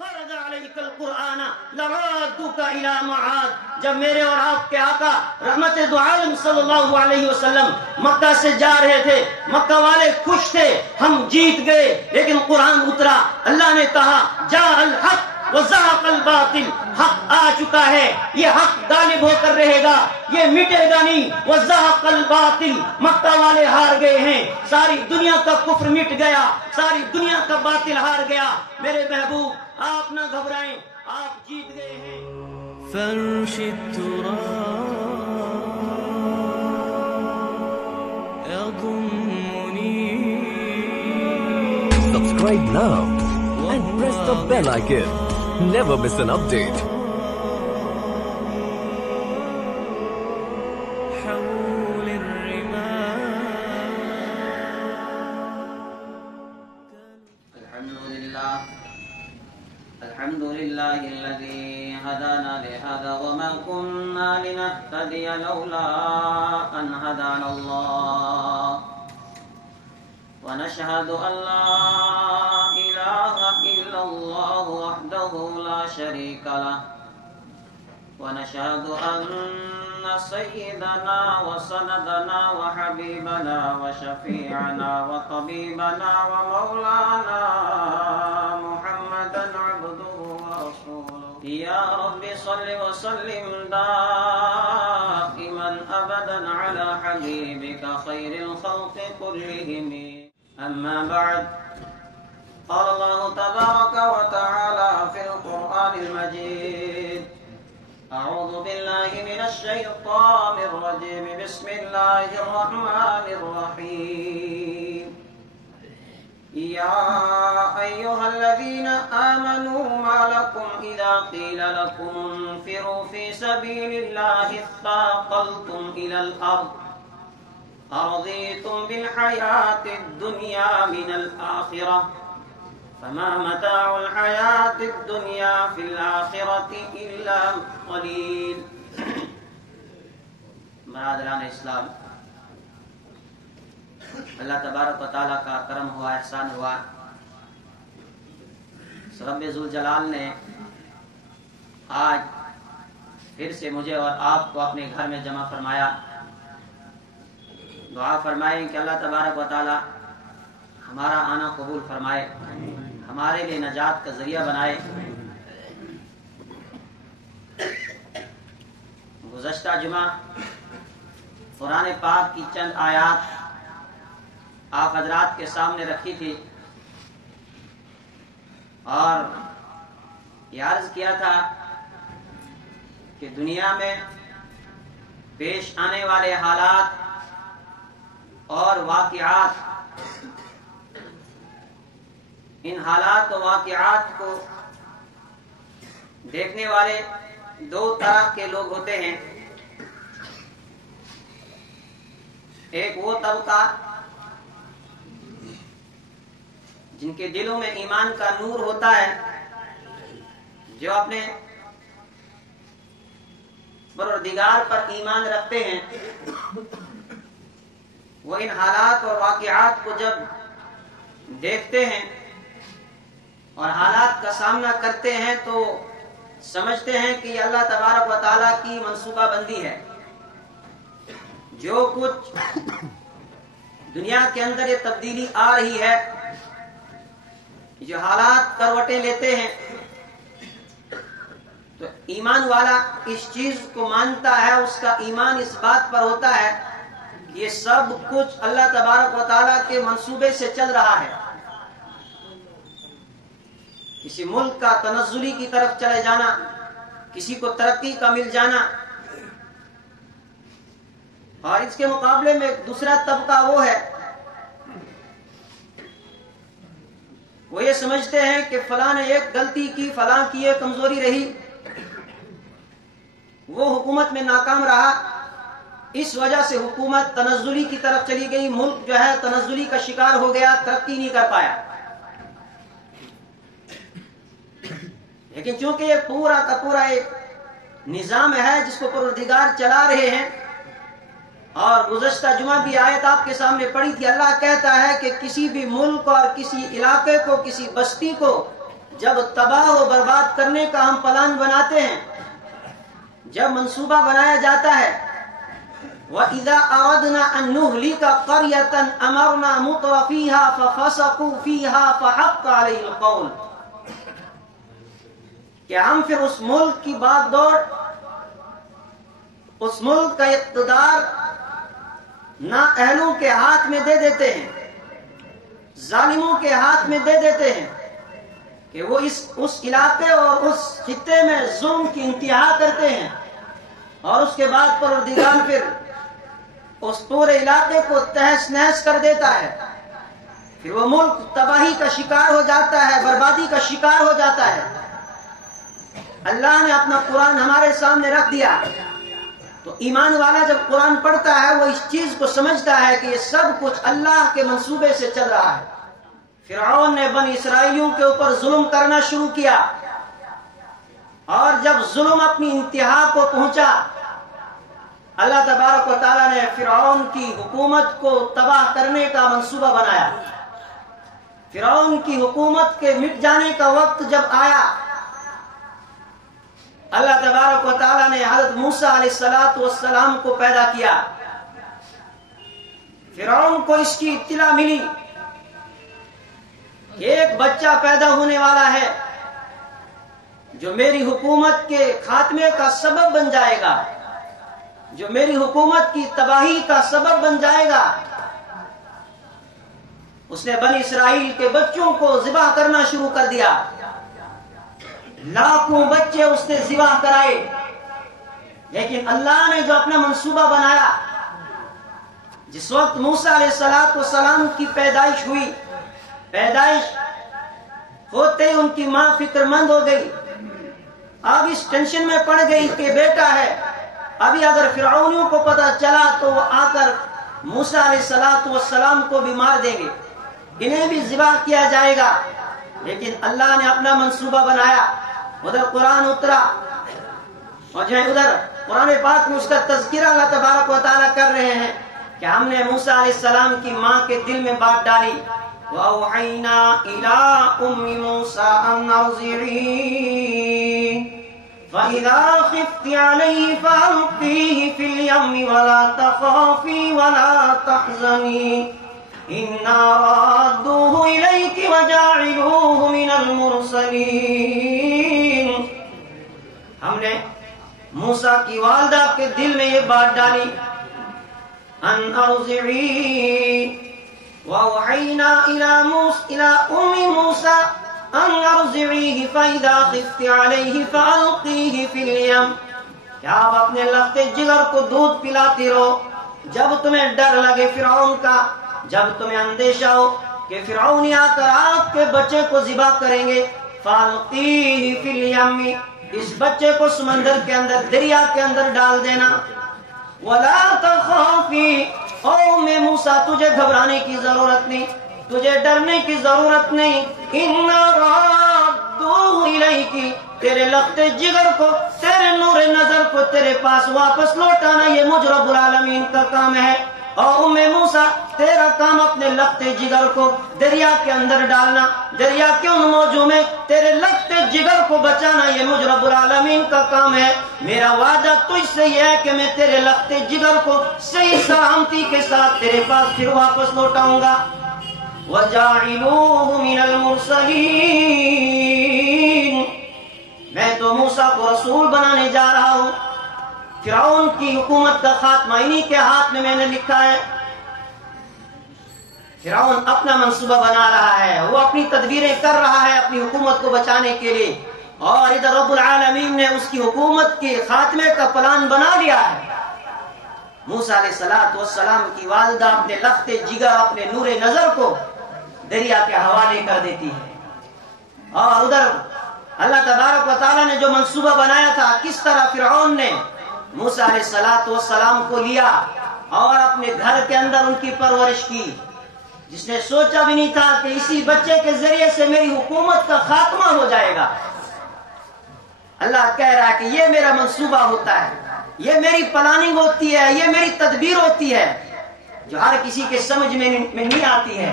فرض علیک القرآن لرادک الی معاد. جب میرے اور آپ کے آقا رحمت دو عالم صلی اللہ علیہ وسلم مکہ سے جا رہے تھے، مکہ والے خوش تھے، ہم جیت گئے، لیکن قرآن اترا. اللہ نے کہا جاء الحق وزهق الباطل، حق آ چکا ہے، یہ حق غالب ہو کر رہے گا، یہ مٹے گا نہیں. وزهق الباطل، مکہ والے ہار گئے ہیں، ساری دنیا کا کفر مٹ گیا، ساری دنیا کا باطل ہار گیا. میرے محبوب آپ نہ گھبرائیں، آپ جیت گئے ہیں. فرش التراب يضمني. Subscribe now and press the bell icon. Never miss an update. حول الرمال. الحمد لله الذي هدانا لهذا وما كنا لنهتدي لولا أن هدانا الله ونشهد أن لا إله إلا الله وحده لا شريك له ونشهد أن سيدنا وسندنا وحبيبنا وشفيعنا وطبيبنا ومولانا محمدا عبده ورسوله. يا رب صل وسلم دائما أبدا على حبيبك خير الخلق كلهم. أما بعد، قال الله تبارك وتعالى في القرآن المجيد: أعوذ بالله من الشيطان الرجيم، بسم الله الرحمن الرحيم. يا أيها الذين آمنوا ما لكم إذا قيل لكم انفروا في سبيل الله اثاقلتم إلى الأرض أرضيتم بالحياة الدنيا من الآخرة فما متاع الحياة الدنيا في الآخرة إلا قليل. برادران اسلام، اللہ تبارک و تعالیٰ کا کرم ہوا، احسان ہوا. رب ذوالجلال نے آج پھر سے مجھے اور آپ کو اپنے گھر میں جمع فرمایا. دعا فرمائیں کہ اللہ تبارک و تعالیٰ ہمارا آنا قبول فرمائے، ہمارے لیے نجات کا ذریعہ بنائے. گزشتہ جمعہ قرآن پاک کی چند آیات آپ حضرات کے سامنے رکھی تھی اور یہ عرض کیا تھا کہ دنیا میں پیش آنے والے حالات اور واقعات، ان حالات و واقعات کو دیکھنے والے دو طرح کے لوگ ہوتے ہیں. ایک وہ طبقہ جن کے دلوں میں ایمان کا نور ہوتا ہے، جو اپنے پروردگار پر ایمان رکھتے ہیں. وہ ان حالات اور واقعات کو جب دیکھتے ہیں اور حالات کا سامنا کرتے ہیں تو سمجھتے ہیں کہ یہ اللہ تبارک و تعالیٰ کی منصوبہ بندی ہے. جو کچھ دنیا کے اندر یہ تبدیلی آ رہی ہے، جو حالات کروٹیں لیتے ہیں، تو ایمان والا اس چیز کو مانتا ہے، اس کا ایمان اس بات پر ہوتا ہے کہ یہ سب کچھ اللہ تبارک و تعالیٰ کے منصوبے سے چل رہا ہے. کسی ملک کا تنزلی کی طرف چلے جانا، کسی کو ترقی کا مل جانا، اور اس کے مقابلے میں دوسرا طبقہ وہ ہے، وہ یہ سمجھتے ہیں کہ فلاں نے ایک غلطی کی، فلاں کی ایک کمزوری رہی، وہ حکومت میں ناکام رہا، اس وجہ سے حکومت تنزلی کی طرف چلی گئی، ملک جو ہے تنزلی کا شکار ہو گیا، ترقی نہیں کر پایا. لیکن چونکہ یہ پورا کا پورا ایک نظام ہے جس کو پروردگار چلا رہے ہیں، اور گزشتہ جمعہ بھی آیت آپ کے سامنے پڑھی تھی. اللہ کہتا ہے کہ کسی بھی ملک اور کسی علاقے کو، کسی بستی کو جب تباہ و برباد کرنے کا ہم پلان بناتے ہیں، جب منصوبہ بنایا جاتا ہے، وَإِذَا أَرَدْنَا أَن نُهْلِكَ قَرْيَةً أَمَرْنَا مُتْرَفِيهَا فَفَسَقُوا فِيهَا فَحَقَّ عَلَيْهِ الْقَوْلُ، کہ ہم پھر اس ملک کی باغ دوڑ، اس ملک کا اقتدار نااہلوں کے ہاتھ میں دے دیتے ہیں، ظالموں کے ہاتھ میں دے دیتے ہیں کہ وہ اس علاقے اور اس خطے میں ظلم کی انتہا کرتے ہیں، اور اس کے بعد پروردگار پھر اس پورے علاقے کو تہس نہس کر دیتا ہے، پھر وہ ملک تباہی کا شکار ہو جاتا ہے، بربادی کا شکار ہو جاتا ہے۔ اللہ نے اپنا قرآن ہمارے سامنے رکھ دیا، تو ایمان والا جب قرآن پڑھتا ہے وہ اس چیز کو سمجھتا ہے کہ یہ سب کچھ اللہ کے منصوبے سے چل رہا ہے۔ فرعون نے بنی اسرائیلیوں کے اوپر ظلم کرنا شروع کیا، اور جب ظلم اپنی انتہا کو پہنچا، اللہ تبارک و تعالیٰ نے فرعون کی حکومت کو تباہ کرنے کا منصوبہ بنایا۔ فرعون کی حکومت کے مٹ جانے کا وقت جب آیا، اللہ تبارک و تعالیٰ نے حضرت موسیٰ علیہ السلام کو پیدا کیا۔ فرعون کو اس کی اطلاع ملی کہ ایک بچہ پیدا ہونے والا ہے جو میری حکومت کے خاتمے کا سبب بن جائے گا، جو میری حکومت کی تباہی کا سبب بن جائے گا۔ اس نے بنی اسرائیل کے بچوں کو ذبح کرنا شروع کر دیا، لاکھوں بچے اس نے ذبح کرائے، لیکن اللہ نے جو اپنا منصوبہ بنایا، جس وقت موسیٰ علیہ السلام کی پیدائش ہوئی، پیدائش ہوتے ہی ان کی ماں فکر مند ہو گئی، اب اس ٹینشن میں پڑ گئی کہ بیٹا ہے، ابھی اگر فرعونیوں کو پتہ چلا تو وہ آ کر موسیٰ علیہ السلام کو بھی مار دیں گے، انہیں بھی ذبح کیا جائے گا۔ لیکن اللہ نے اپنا منصوبہ بنایا، ادھر قرآن اترا، اور جو ہے ادھر قرآن پاک میں اس کا تذکرہ اللہ تبارک و تعالیٰ کر رہے ہیں کہ ہم نے موسیٰ علیہ السلام کی ماں کے دل میں بات ڈالی، وَأَوْحَيْنَا إِلَىٰ أُمِّ مُوسَىٰ أَنْ أَرْضِعِيهِ فَإِذَا خِفْتِ عَلَيْهِ فَأَلْقِيهِ فِي الْيَمِّ وَلَا تَخَافِي وَلَا تَحْزَنِي إِنَّا رَادُّوهُ إِلَيْكِ وَجَاعِلُوهُ مِنَ الْمُرْسَلِينَ۔ ہم نے موسیٰ کی والدہ کے دل میں یہ بات ڈالی، ان ارضعی، وَأَوْحَيْنَا إِلَىٰ أُمِّ مُوسَىٰ أَنْ أَرْضِعِيهِ فَإِذَا خِفْتِ عَلَيْهِ فَأَلْقِيهِ فِي الْيَمِّ، کہ آپ اپنے لخت جگر کو دودھ پلاتی رہو جب تمہیں ڈر لگے فرعون کا، جب تمہیں اندیشہ ہو کہ فرعونی آ کر آپ کے بچے کو ذبح کریں گے، فَأَلْقِيهِ فِي الْيَمِّ، اس بچے کو سمندر کے اندر، دریا کے اندر ڈال دینا، وَلَا تَخَافِي، قوم موسیٰ تجھے گھبرانے کی ضرورت نہیں، تجھے ڈرنے کی ضرورت نہیں، اِنَّا رَادُّوهُ إِلَيْكِ، تیرے لخت جگر کو، تیرے نور نظر کو تیرے پاس واپس لوٹانا یہ مجھ رب العالمین کا کام ہے۔ اور موسیٰ تیرا کام اپنے لخت جگر کو دریا کے اندر ڈالنا، دریا کے ان موجوں میں تیرے لخت جگر کو بچانا یہ مجھ رب العالمین کا کام ہے۔ میرا وعدہ تجھ سے یہ ہے کہ میں تیرے لخت جگر کو صحیح سلامتی کے ساتھ تیرے پاس پھر واپس لوٹاؤں گا۔ وَجَاعِلُوهُ مِنَ الْمُرْسَلِينَ، میں تو موسیٰ کو رسول بنانے جا رہا ہوں، فرعون کی حکومت کا خاتمہ انہی کے ہاتھ میں نے لکھا ہے۔ فرعون اپنا منصوبہ بنا رہا ہے، وہ اپنی تدبیریں کر رہا ہے اپنی حکومت کو بچانے کے لیے، اور ادھر رب العالمین نے اس کی حکومت کے خاتمے کا پلان بنا لیا ہے۔ موسیٰ علیہ السلام کی والدہ اپنے لخت جگر، اپنے نور نظر کو دریا کے حوالے کر دیتی ہے، اور ادھر اللہ تبارک و تعالیٰ نے جو منصوبہ بنایا تھا، کس طرح فرعون نے موسیٰ علیہ السلام کو لیا اور اپنے گھر کے اندر ان کی پرورش کی، جس نے سوچا بھی نہیں تھا کہ اسی بچے کے ذریعے سے میری حکومت کا خاتمہ ہو جائے گا۔ اللہ کہہ رہا ہے کہ یہ میرا منصوبہ ہوتا ہے، یہ میری پلاننگ ہوتی ہے، یہ میری تدبیر ہوتی ہے، جو ہر کسی کے سمجھ میں نہیں آتی ہے،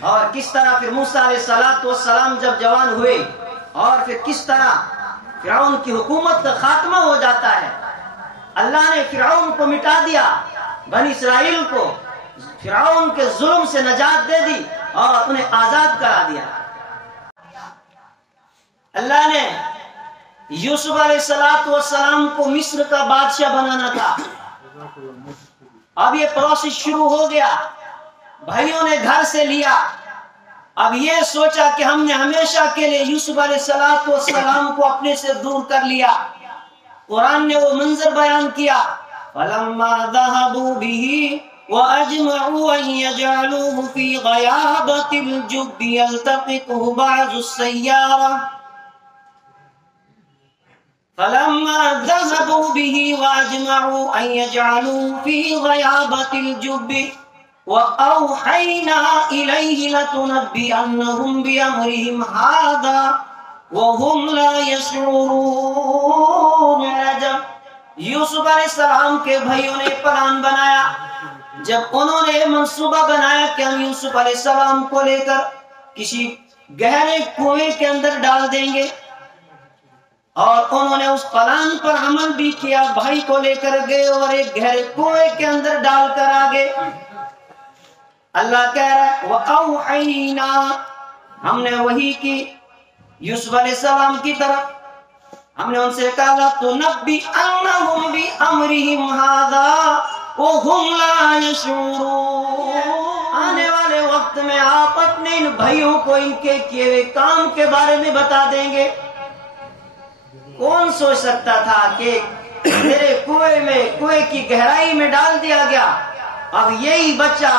اور کس طرح پھر موسیٰ علیہ السلام جب جوان ہوئے اور پھر کس طرح فرعون کی حکومت کا خاتمہ ہو جاتا ہے. اللہ نے فرعون کو مٹا دیا، بنی اسرائیل کو فرعون کے ظلم سے نجات دے دی اور انہیں آزاد کرا دیا. اللہ نے یوسف علیہ السلام کو مصر کا بادشاہ بنانا تھا. اب یہ پروسیس شروع ہو گیا، بھائیوں نے گھر سے لیا. اب یہ سوچا کہ ہم نے ہمیشہ کے لیے یوسف علیہ السلام کو اپنے سے دور کر لیا. قرآن نے وہ منظر بیان کیا، فَلَمَّا ذَهَبُوا بِهِ وَأَجْمَعُوا أَن يَجْعَلُوهُ فِي غَيَابَةِ الْجُبِّ يَلْتَقِطْهُ بَعْضُ السَّيَّارَةِ فَلَمَّا ذَهَبُوا بِهِ وَأَجْمَعُوا أَن يَجْعَلُوهُ فِي غَيَابَةِ الْجُبِّ وَأَوْحَيْنَا إِلَيْهِ لَتُنَبِّئَنَّهُمْ بِأَمْرِهِمْ هَذَا وَهُمْ لَا يَشْعُرُونَ. جب یوسف علیہ السلام کے بھائیوں نے پلان بنایا، جب انہوں نے منصوبہ بنایا کہ ہم یوسف علیہ السلام کو لے کر کسی گہرے کنویں کے اندر ڈال دیں گے، اور انہوں نے اس پلان پر عمل بھی کیا، بھائی کو لے کر گئے اور ایک گہرے کنویں کے اندر ڈال کر آگے. اللہ کہہ رہا ہے وَأَوْحَيْنَا، ہم نے وحی کی یوسف علیہ السلام کی طرف. ہم نے ان سے کہا لَتُنَبِّئَنَّهُمْ بِأَمْرِهِمْ هَذَا وَهُمْ لَا يَشْعُرُونَ. آنے والے وقت میں آپ اپنے ان بھائیوں کو ان کے کیے ہوئے کام کے بارے میں بتا دیں گے. کون سوچ سکتا تھا کہ میرے کنویں کی گہرائی میں ڈال دیا گیا، اب یہی بچہ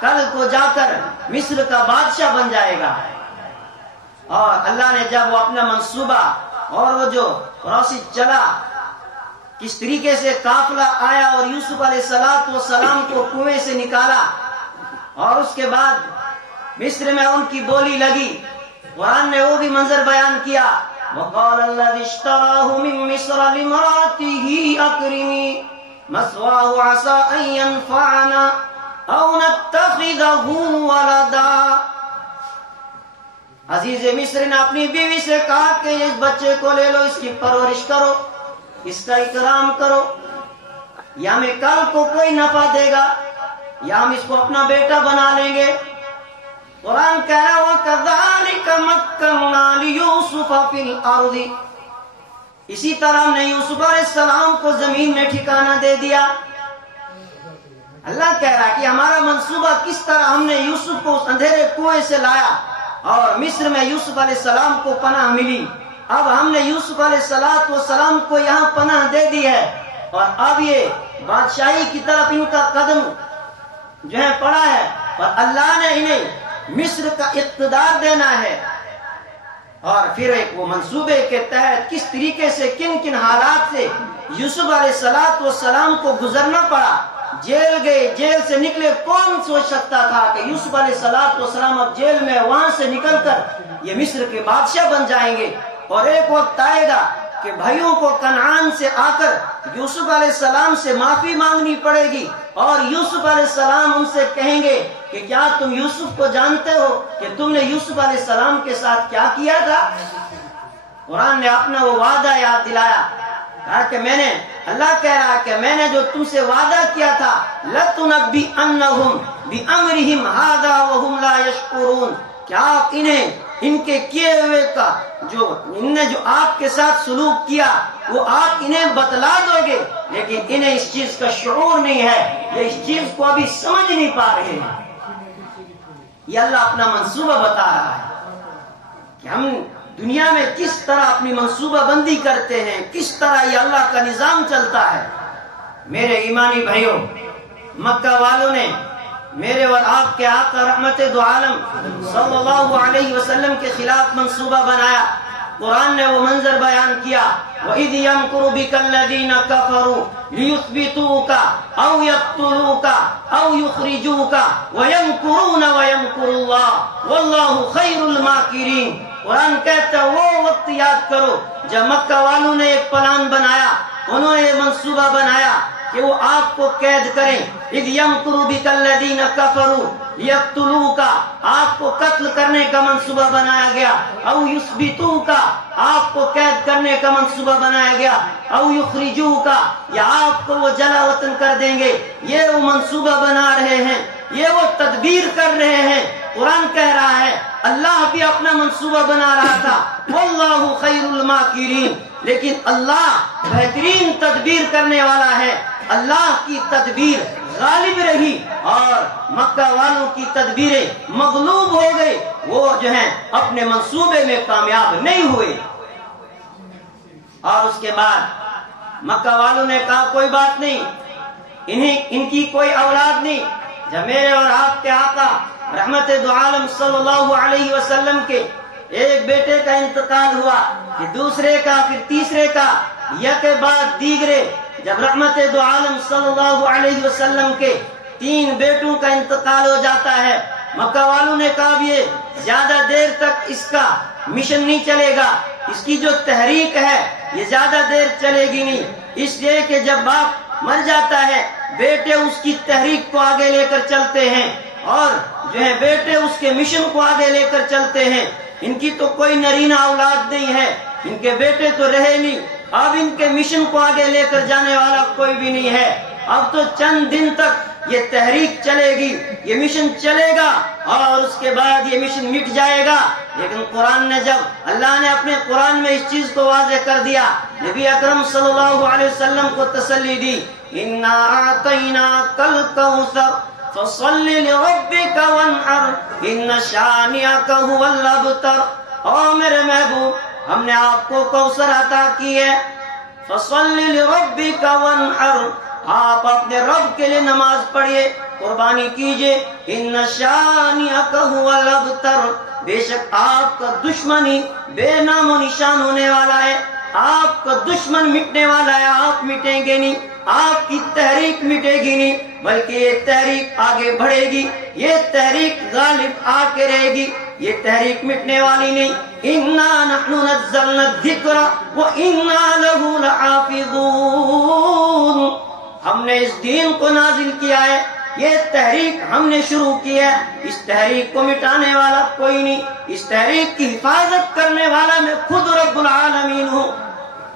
کل کو جا کر مصر کا بادشاہ بن جائے گا. اور اللہ نے جب وہ اپنا منصوبہ اور وہ جو پروسیس چلا، کس طریقے سے قافلہ آیا اور یوسف علیہ السلام کو کنویں سے نکالا، اور اس کے بعد مصر میں ان کی بولی لگی. قرآن نے وہ بھی منظر بیان کیا، وَقَالَ الَّذِي اشْتَرَاهُ مِن مِّصْرَ لِامْرَأَتِهِ أَكْرِمِي مَثْوَاهُ عَسَىٰ أَن يَنفَعَنَا أَوْ نَتَّخِذَهُ وَلَدًا. عزیز مصر نے اپنی بیوی سے کہا کہ اس بچے کو لے لو، اس کی پرورش کرو، اس کا اکرام کرو، یا ہمیں کل کو کوئی نفع دے گا یا ہم اس کو اپنا بیٹا بنا لیں گے. قرآن کہہ رہا وَكَذَلِكَ مَكَّنَّا لِيُوسُفَ فِي الْأَرْضِ، اسی طرح ہم نے یوسف علیہ السلام کو زمین میں ٹھکانہ دے دیا. اللہ کہہ رہا کہ ہمارا منصوبہ کس طرح ہم نے یوسف کو اس اندھیرے کنویں سے لایا اور مصر میں یوسف علیہ السلام کو پناہ ملی. اب ہم نے یوسف علیہ السلام کو یہاں پناہ دے دی ہے، اور اب یہ بادشاہی کی طرف ان کا قدم جو ہے پڑا ہے، اور اللہ نے انہیں مصر کا اقتدار دینا ہے. اور پھر ایک وہ منصوبے کے تحت کس طریقے سے کن کن حالات سے یوسف علیہ السلام کو گزرنا پڑا. جیل گئے، جیل سے نکلے، کون سوچ سکتا تھا کہ یوسف علیہ السلام اب جیل میں وہاں سے نکل کر یہ مصر کے بادشاہ بن جائیں گے. اور ایک وقت آئے گا کہ بھائیوں کو کنعان سے آ کر یوسف علیہ السلام سے معافی مانگنی پڑے گی، اور یوسف علیہ السلام ان سے کہیں گے کہ کیا تم یوسف کو جانتے ہو کہ تم نے یوسف علیہ السلام کے ساتھ کیا کیا تھا. قرآن نے اپنا وہ وعدہ یاد دلایا، کہا کہ اللہ کہہ رہا کہ میں نے جو تم سے وعدہ کیا تھا لَتُنَبِّئَنَّهُمْ بِأَمْرِهِمْ هَذَا وَهُمْ لَا يَشْعُرُونَ، کیا آپ انہیں ان کے کیے ہوئے کا ان نے جو آپ کے ساتھ سلوک کیا وہ آپ انہیں بتلا دو گے، لیکن انہیں اس چیز کا شعور نہیں ہے، یہ اس چیز کو ابھی سمجھ نہیں پا رہے ہیں. یہ اللہ اپنا منصوبہ بتا رہا ہے کہ ہم دنیا میں کس طرح اپنی منصوبہ بندی کرتے ہیں، کس طرح یہ اللہ کا نظام چلتا ہے. میرے ایمانی بھائیوں، مکہ والوں نے میرے اور آپ کے آقا رحمت دو عالم صلی اللہ علیہ وسلم کے خلاف منصوبہ بنایا. قرآن نے وہ منظر بیان کیا، وَإِذْ يَمْكُرُ بِكَ الَّذِينَ كَفَرُوا لِيُثْبِتُوكَ أَوْ يَقْتُلُوكَ أَوْ يُخْرِجُوكَ وَيَمْكُرُونَ وَيَمْكُرُ اللَّهُ وَاللَّهُ خَيْرُ الْمَاكِرِينَ. قرآن کہتا ہے وہ وقت یاد کرو جب مکہ والوں نے ایک پلان بنایا، انہوں نے یہ منصوبہ بنایا کہ وہ آپ کو قید کریں. اذ یمکر بک الذین کفروا لیقتلوک، آپ کو قتل کرنے کا منصوبہ بنایا گیا. او یثبتوک، آپ کو قید کرنے کا منصوبہ بنایا گیا. او یخرجوک، یا آپ کو وہ جلا وطن کر دیں گے. یہ وہ منصوبہ بنا رہے ہیں، یہ وہ تدبیر کر رہے ہیں. قرآن کہہ رہا ہے اللہ بھی اپنا منصوبہ بنا رہا تھا. واللہ خیر الماکرین، لیکن اللہ بہترین تدبیر کرنے والا ہے. اللہ کی تدبیر غالب رہی اور مکہ والوں کی تدبیریں مغلوب ہو گئی. وہ جو ہیں اپنے منصوبے میں کامیاب نہیں ہوئے. اور اس کے بعد مکہ والوں نے کہا کوئی بات نہیں، ان کی کوئی اولاد نہیں. جب میرے اور آپ کے آقا رحمت دو عالم صلی اللہ علیہ وسلم کے ایک بیٹے کا انتقال ہوا، پھر دوسرے کا، پھر تیسرے کا، یک بعد دیگرے، جب رحمت دو عالم صلی اللہ علیہ وسلم کے 3 بیٹوں کا انتقال ہو جاتا ہے، مکہ والوں نے کہا یہ زیادہ دیر تک اس کا مشن نہیں چلے گا، اس کی جو تحریک ہے یہ زیادہ دیر چلے گی نہیں. اس لیے کہ جب باپ مر جاتا ہے بیٹے اس کی تحریک کو آگے لے کر چلتے ہیں، اور جو ہے بیٹے اس کے مشن کو آگے لے کر چلتے ہیں. ان کی تو کوئی نرینہ اولاد نہیں ہے، ان کے بیٹے تو رہے نہیں، اب ان کے مشن کو آگے لے کر جانے والا کوئی بھی نہیں ہے. اب تو چند دن تک یہ تحریک چلے گی، یہ مشن چلے گا اور اس کے بعد یہ مشن مٹ جائے گا. لیکن قرآن نے جب اللہ نے اپنے قرآن میں اس چیز کو واضح کر دیا، نبی اکرم صلی اللہ علیہ وسلم کو تسلی دی، اِنَّا أَعْطَيْنَاكَ الْكَوْثَرَ فَصَلِّ لِرَبِّكَ وَانْحَرْ إِنَّ شَانِئَكَ هُوَ الْأَبْتَرُ. او میرے محبوب، ہم نے آپ کو کوثر عطا کی ہے. فَصَلِّ لِرَبِّكَ وَانْحَرْ، آپ اپنے رب کے لیے نماز پڑھیے، قربانی کیجئے. إِنَّ شَانِئَكَ هُوَ الْأَبْتَرُ، بے شک آپ کا دشمنی بے نام و نشان ہونے والا ہے. آپ کا دشمن مٹنے والا ہے، آپ مٹیں گے نہیں، آپ کی تحریک مٹے گی نہیں، بلکہ یہ تحریک آگے بڑھے گی، یہ تحریک غالب آ کے رہے گی، یہ تحریک مٹنے والی نہیں. اِنَّا نَحْنُ نَزَّلْنَا الذِّكْرَ وَإِنَّا لَهُ لَحَافِظُونَ. ہم نے اس دین کو نازل کیا ہے، یہ تحریک ہم نے شروع کی ہے، اس تحریک کو مٹانے والا کوئی نہیں، اس تحریک کی حفاظت کرنے والا میں خود رب العالمین ہوں.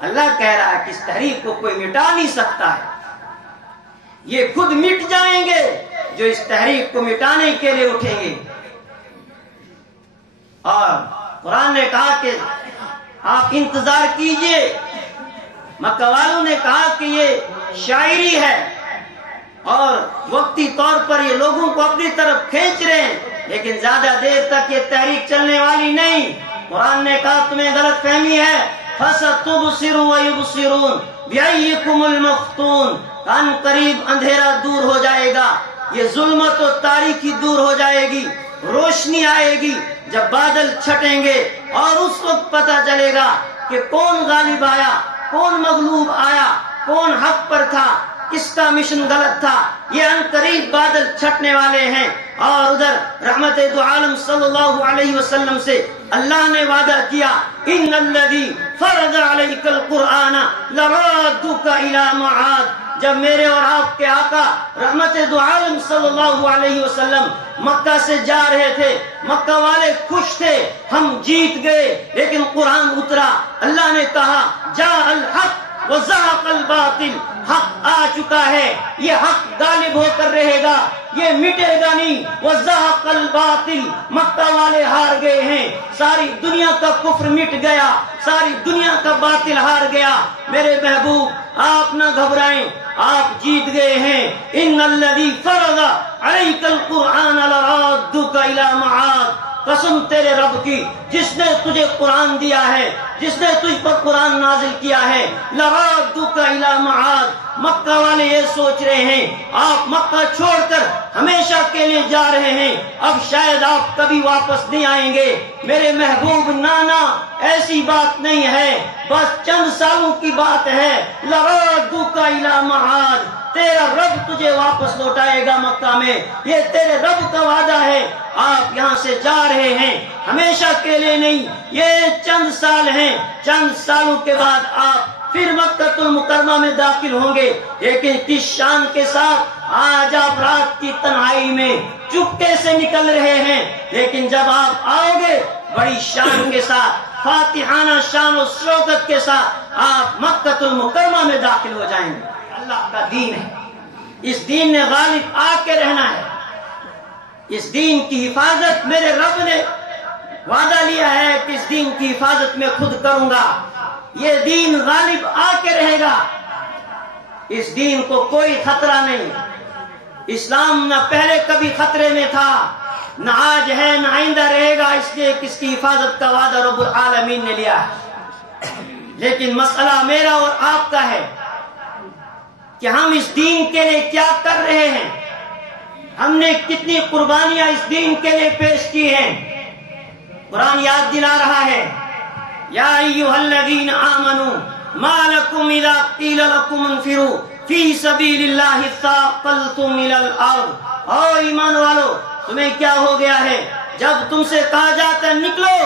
اللہ کہہ رہا ہے کہ اس تحریک کو کوئی مٹا نہیں سکتا ہے، یہ خود مٹ جائیں گے جو اس تحریک کو مٹانے کے لیے اٹھیں گے. اور قرآن نے کہا کہ آپ انتظار کیجئے. مکہ والوں نے کہا کہ یہ شاعری ہے اور وقتی طور پر یہ لوگوں کو اپنی طرف کھینچ رہے ہیں، لیکن زیادہ دیر تک یہ تحریک چلنے والی نہیں. قرآن نے کہا تمہیں غلط فہمی ہے. فَسَتُبْصِرُ وَيُبْصِرُونَ بِأَيِّكُمُ الْمَفْتُونَ، ان قریب اندھیرا دور ہو جائے گا، یہ ظلمت و تاریکی دور ہو جائے گی، روشنی آئے گی جب بادل چھٹیں گے، اور اس وقت پتہ چلے گا کہ کون غالب آیا، کون مغلوب آیا، کون حق پر تھا، کس کا مشن غلط تھا. یہ ان قریب بادل چھٹنے والے ہیں. اور ادھر رحمت دو عالم صلی اللہ علیہ وسلم سے اللہ نے وعدہ کیا، ان الذی فرض علیک القرآن لرادک الی معاد. جب میرے اور آپ کے آقا رحمت دو عالم صلی اللہ علیہ وسلم مکہ سے جا رہے تھے، مکہ والے خوش تھے، ہم جیت گئے، لیکن قرآن اترا. اللہ نے کہا جاء الحق وزهق الباطل، حق آ چکا ہے، یہ حق غالب ہو کر رہے گا، یہ مٹے گا نہیں. وزهق الباطل، مکہ والے ہار گئے ہیں، ساری دنیا کا کفر مٹ گیا، ساری دنیا کا باطل ہار گیا. میرے محبوب آپ نہ گھبرائیں، آپ جیت گئے ہیں. ان الذی فرض علیک القرآن لرادک الی معاد، قسم تیرے رب کی جس نے تجھے قرآن دیا ہے، جس نے تجھ پر قرآن نازل کیا ہے. لرادک الی معاد، مکہ والے یہ سوچ رہے ہیں آپ مکہ چھوڑ کر ہمیشہ کے لیے جا رہے ہیں، اب شاید آپ کبھی واپس نہیں آئیں گے. میرے محبوب نانا ایسی بات نہیں ہے، بس چند سالوں کی بات ہے. لرادک الی معاد، تیرا رب تجھے واپس لوٹائے گا مکہ میں، یہ تیرے رب کا وعدہ ہے. آپ یہاں سے جا رہے ہیں ہمیشہ کے لیے نہیں، یہ چند سال ہیں، چند سالوں کے بعد آپ پھر مکہ المکرمہ میں داخل ہوں گے. لیکن کس شان کے ساتھ آج آپ رات کی تنہائی میں چپکے سے نکل رہے ہیں، لیکن جب آپ آؤ گے بڑی شان کے ساتھ، فاتحانہ شان و شوکت کے ساتھ آپ مکہ المکرمہ میں داخل ہو جائیں گے. اللہ کا دین ہے، اس دین نے غالب آ کے رہنا ہے. اس دین کی حفاظت میرے رب نے وعدہ لیا ہے کہ اس دین کی حفاظت میں خود کروں گا. یہ دین غالب آ کے رہے گا. اس دین کو کوئی خطرہ نہیں. اسلام نہ پہلے کبھی خطرے میں تھا، نہ آج ہے، نہ آئندہ رہے گا. اس لیے کس کی حفاظت کا وعدہ رب العالمین نے لیا ہے. لیکن مسئلہ میرا اور آپ کا ہے کہ ہم اس دین کے لیے کیا کر رہے ہیں. ہم نے کتنی قربانیاں اس دین کے لیے پیش کی ہیں. قرآن یاد دلا رہا ہے، یا ایھا الذین آمنوا ما لکم اذا قیل لکم انفروا فی سبیل اللہ اثاقلتم الی الارض. او ایمان والو، تمہیں کیا ہو گیا ہے جب تم سے کہا جاتا ہے نکلو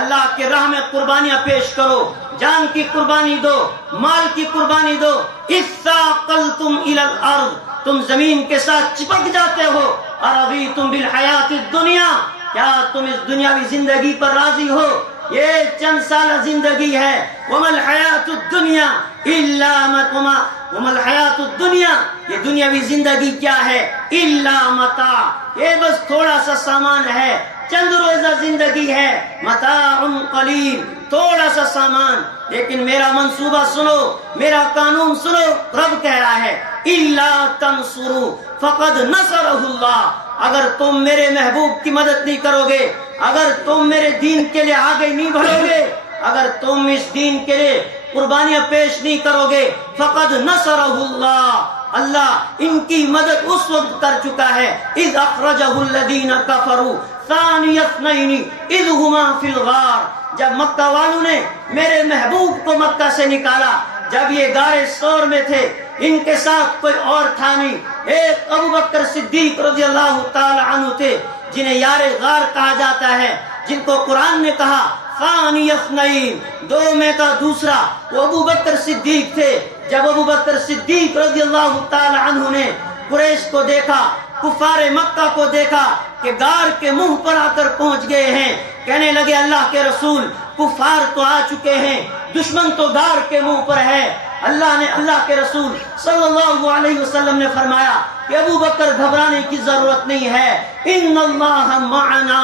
اللہ کے راہ میں قربانیاں پیش کرو، جان کی قربانی دو، مال کی قربانی دو. اثاقلتم الی الارض، تم زمین کے ساتھ چپک جاتے ہو. ارضیتم بالحیات الدنیا، کیا تم اس دنیاوی زندگی پر راضی ہو؟ یہ چند سالہ زندگی ہے. وما الحیات الدنیا الا متاع، وما الحیات الدنیا، یہ دنیاوی زندگی کیا ہے؟ الا متاع، یہ بس تھوڑا سا سامان ہے، چند روزہ زندگی ہے. متاع قلیل، تھوڑا سا سامان. لیکن میرا منصوبہ سنو، میرا قانون سنو. رب کہہ رہا ہے الا تنصروا فقد نصرہ اللہ. اگر تم میرے محبوب کی مدد نہیں کرو گے، اگر تم میرے دین کے لیے آگے نہیں بڑھو گے، اگر تم اس دین کے لیے قربانیاں پیش نہیں کرو گے، فقد نصرہ اللہ، اللہ ان کی مدد اس وقت کر چکا ہے. اذ اخرجہ الذین کفروا ثانی اثنین اذ ہما فی الغار، جب مکہ والوں نے میرے محبوب کو مکہ سے نکالا، جب یہ غار ثور میں تھے، ان کے ساتھ کوئی اور تھا نہیں. ایک ابو بکر صدیق رضی اللہ تعالی عنہ تھے، جنہیں یار غار کہا جاتا ہے، جن کو قرآن نے کہا ثانی اثنین، دو میں کا دوسرا. وہ ابو بکر صدیق تھے. جب ابو بکر صدیق رضی اللہ تعالی عنہ نے قریش کو دیکھا، کفار مکہ کو دیکھا کہ غار کے منہ پر آ کر پہنچ گئے ہیں، کہنے لگے اللہ کے رسول، کفار تو آ چکے ہیں، دشمن تو غار کے منہ پر ہے. اللہ کے رسول صلی اللہ علیہ وسلم نے فرمایا کہ ابو بکر گھبرانے کی ضرورت نہیں ہے. ان اللہ معنا،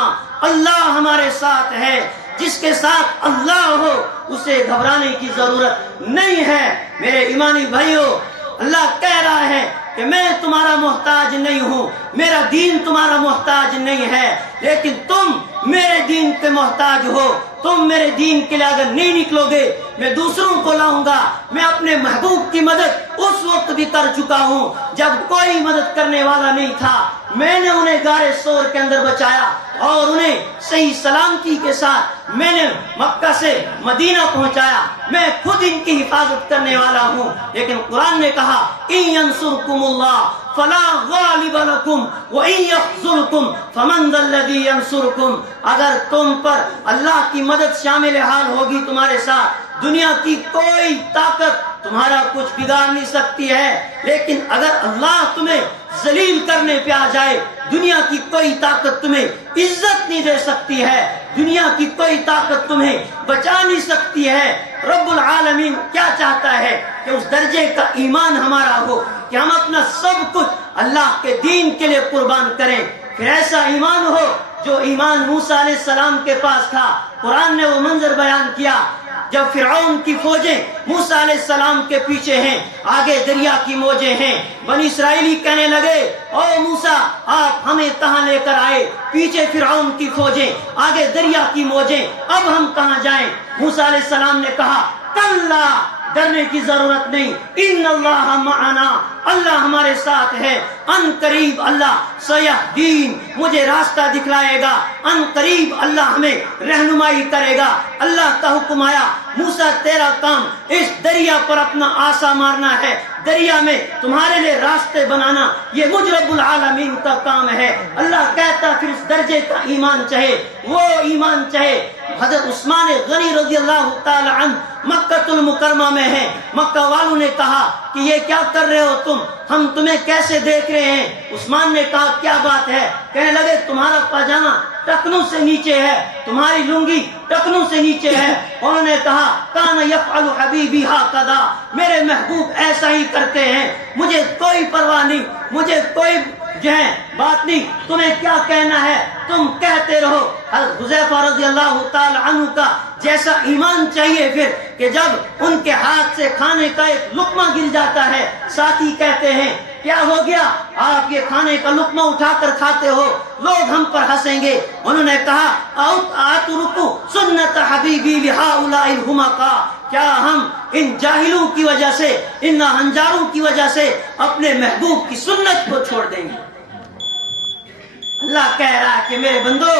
اللہ ہمارے ساتھ ہے. جس کے ساتھ اللہ ہو اسے گھبرانے کی ضرورت نہیں ہے. میرے ایمانی بھائیوں، اللہ کہہ رہا ہے کہ میں تمہارا محتاج نہیں ہوں، میرا دین تمہارا محتاج نہیں ہے، لیکن تم میرے دین کے محتاج ہو. تم میرے دین کے لیے اگر نہیں نکلو گے، میں دوسروں کو لاؤں گا. میں اپنے محبوب کی مدد اس وقت بھی کر چکا ہوں جب کوئی مدد کرنے والا نہیں تھا. میں نے انہیں غار ثور کے اندر بچایا اور انہیں صحیح سلامتی کے ساتھ میں نے مکہ سے مدینہ پہنچایا. میں خود ان کی حفاظت کرنے والا ہوں. لیکن قرآن نے کہا ان ینصرکم اللہ فلا غالب لکم وان یخذلکم فمن ذا الذی ینصرکم. اگر تم پر اللہ کی مدد شامل حال ہوگی تمہارے ساتھ، دنیا کی کوئی طاقت تمہارا کچھ بگاڑ نہیں سکتی ہے. لیکن اگر اللہ تمہیں ذلیل کرنے پہ آ جائے، دنیا کی کوئی طاقت تمہیں عزت نہیں دے سکتی ہے، دنیا کی کوئی طاقت تمہیں بچا نہیں سکتی ہے. رب العالمین کیا چاہتا ہے کہ اس درجے کا ایمان ہمارا ہو کہ ہم اپنا سب کچھ اللہ کے دین کے لیے قربان کریں. پھر ایسا ایمان ہو جو ایمان موسیٰ علیہ السلام کے پاس تھا. قرآن نے وہ منظر بیان کیا جب فرعون کی فوجیں موسیٰ علیہ السلام کے پیچھے ہیں، آگے دریا کی موجیں ہیں. بنی اسرائیلی کہنے لگے او موسیٰ آپ ہمیں کہاں لے کر آئے؟ پیچھے فرعون کی فوجیں، آگے دریا کی موجیں، اب ہم کہاں جائیں؟ موسیٰ علیہ السلام نے کہا کلا، ڈرنے کی ضرورت نہیں. ان اللہ معنا، اللہ ہمارے ساتھ ہے. ان قریب اللہ سیہدین، مجھے راستہ دکھلائے گا. ان قریب اللہ ہمیں رہنمائی کرے گا. اللہ کا حکم آیا موسیٰ تیرا کام اس دریا پر اپنا آسا مارنا ہے. دریا میں تمہارے لیے راستے بنانا یہ مجھ رب العالمین کا کام ہے۔ اللہ کہتا پھر اس درجے کا ایمان چاہے، وہ ایمان چاہے۔ حضرت عثمان غنی رضی اللہ تعالی عنہ مکہ المکرمہ میں ہیں، مکہ والوں نے کہا کہ یہ کیا کر رہے ہو تم، ہم تمہیں کیسے دیکھ رہے ہیں؟ عثمان نے کہا کیا بات ہے؟ کہنے لگے تمہارا پاجامہ ٹکنوں سے نیچے ہے، تمہاری لنگی ٹکنوں سے نیچے ہے۔ انہوں نے کہا کان یفعل حبیبی ھکذا، میرے محبوب ایسا ہی کرتے ہیں، مجھے کوئی پرواہ نہیں، مجھے کوئی جو ہے بات نہیں، تمہیں کیا کہنا ہے تم کہتے رہو۔ حضرت حذیفہ رضی اللہ تعالی عنہ کا جیسا ایمان چاہیے پھر کہ جب ان کے ہاتھ سے کھانے کا ایک لقمہ گر جاتا ہے، ساتھی کہتے ہیں کیا ہو گیا، آپ یہ کھانے کا لقمہ اٹھا کر کھاتے ہو، لوگ ہم پر ہنسیں گے۔ انہوں نے کہا اترکو سنت حبیبی لہؤلاء الحمقاء، کیا ہم ان جاہلوں کی وجہ سے، ان ناہنجاروں کی وجہ سے اپنے محبوب کی سنت کو چھوڑ دیں گے؟ اللہ کہہ رہا ہے کہ میرے بندو،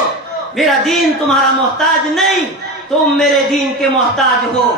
میرا دین تمہارا محتاج نہیں، تم میرے دین کے محتاج ہو۔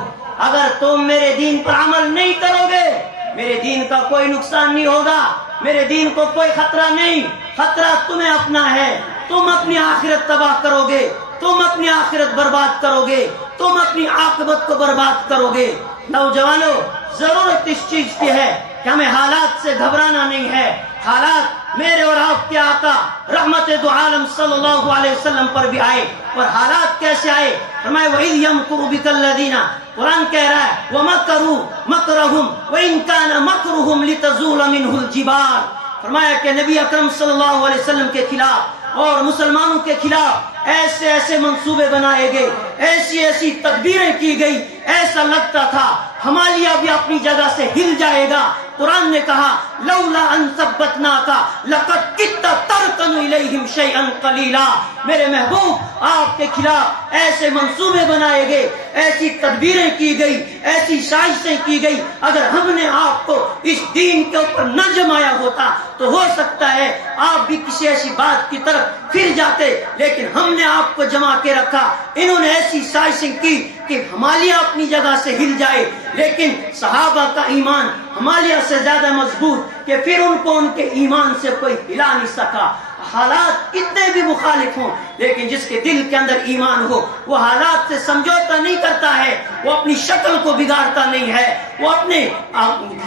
اگر تم میرے دین پر عمل نہیں کرو گے، میرے دین کا کوئی نقصان نہیں ہوگا، میرے دین کو کوئی خطرہ نہیں، خطرہ تمہیں اپنا ہے۔ تم اپنی آخرت تباہ کرو گے، تم اپنی آخرت برباد کرو گے، تم اپنی عاقبت کو برباد کرو گے۔ نوجوانوں، ضرورت اس چیز کی ہے کہ ہمیں حالات سے گھبرانا نہیں ہے۔ حالات میرے اور آپ کے آقا رحمت دو عالم صلی اللہ علیہ وسلم پر بھی آئے، اور حالات کیسے آئے؟ فرمایا وَإِذْ يَمْكُرُ بِكَ الَّذِينَ، قرآن کہہ رہا ہے وَمَكَرُوا مَكْرَهُمْ وَإِنْ كَانَ مَكْرُهُمْ لِتَزُولَ مِنْهُ الْجِبَالُ۔ فرمایا کہ نبی اکرم صلی اللہ علیہ وسلم کے خلاف اور مسلمانوں کے خلاف ایسے ایسے منصوبے بنائے گئے، ایسی ایسی تدبیریں کی گئی، ایسا لگتا تھا ہمالیہ بھی اپنی جگہ سے ہل جائے گا۔ قرآن نے کہا لولا ان ثبتناک لقد کدت ترکن الیہم شیئا قلیلا، میرے محبوب آپ کے خلاف ایسے منصوبے بنائے گئے، ایسی تدبیریں کی گئی، ایسی سازشیں کی گئی، اگر ہم نے آپ کو اس دین کے اوپر نہ جمایا ہوتا تو ہو سکتا ہے آپ بھی کسی ایسی بات کی طرف پھر جاتے، لیکن ہم نے آپ کو جما کے رکھا۔ انہوں نے ایسی سازشیں کی کہ ہمالیہ اپنی جگہ سے ہل جائے، لیکن صحابہ کا ایمان ہمالیہ سے زیادہ مضبوط کہ پھر ان کو ان کے ایمان سے کوئی ہلا نہیں سکا۔ حالات کتنے بھی مخالف ہوں، لیکن جس کے دل کے اندر ایمان ہو وہ حالات سے سمجھوتا نہیں کرتا ہے، وہ اپنی شکل کو بگاڑتا نہیں ہے، وہ اپنے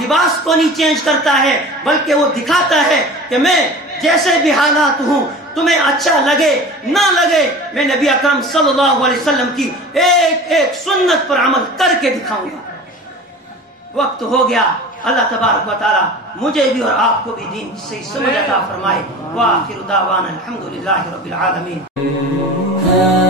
لباس کو نہیں چینج کرتا ہے، بلکہ وہ دکھاتا ہے کہ میں جیسے بھی حالات ہوں، تمہیں اچھا لگے نہ لگے، میں نبی اکرم صلی اللہ علیہ وسلم کی ایک ایک سنت پر عمل کر کے دکھاؤں گا۔ وقت ہو گیا، اللہ تبارک و تعالی مجھے بھی اور آپ کو بھی دین کی صحیح سمجھ عطا فرمائے۔ وآخر دعوانا الحمدللہ رب العالمین۔